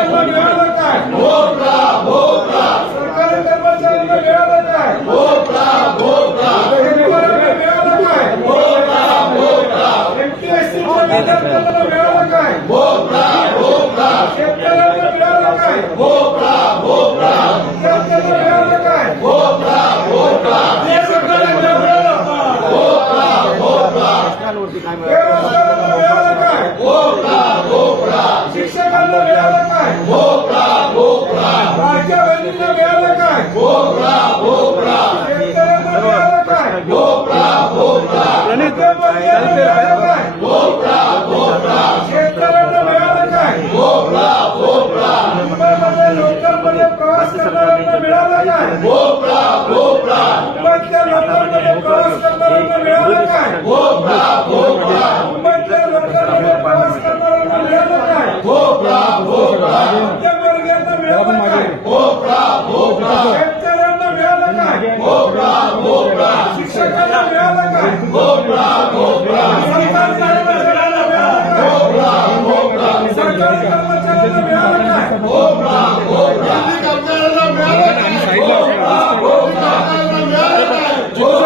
कर्मचाऱ्यांना मिळालं काय? सरकारी कर्मचाऱ्यांना मिळालं काय? शेतकऱ्यांना मिळालं काय? MPSCच्या विद्यार्थ्यांना मिळालं काय? शेतकऱ्यांना मिळालं काय? विद्यार्थ्यांना मिळालं काय? बेरोजगारांना मिळालं काय? शिक्षकांना मिळालं काय? माझ्या बहिणींना मिळालं काय? शेतकऱ्यांना मिळालं काय? मध्यमवर्गीयांना मिळालं काय? शेतकऱ्यांना मिळालं काय? मुंबईमध्ये लोकलमध्ये प्रवास करणाऱ्यांना मिळालं काय? मुंबईतल्या लोकलमध्ये प्रवास करणाऱ्यांना मिळालं काय? मुंबईतल्या लोकलमध्ये प्रवास करणाऱ्यांना मिळालं काय? मध्यमवर्गीयांना मिळालं काय? शेतकऱ्यांना मिळालं काय? शिक्षकांना मिळालं काय? सरकारी कर्मचाऱ्यांना मिळालं काय? सरकारी कर्मचाऱ्यांना मिळालं काय?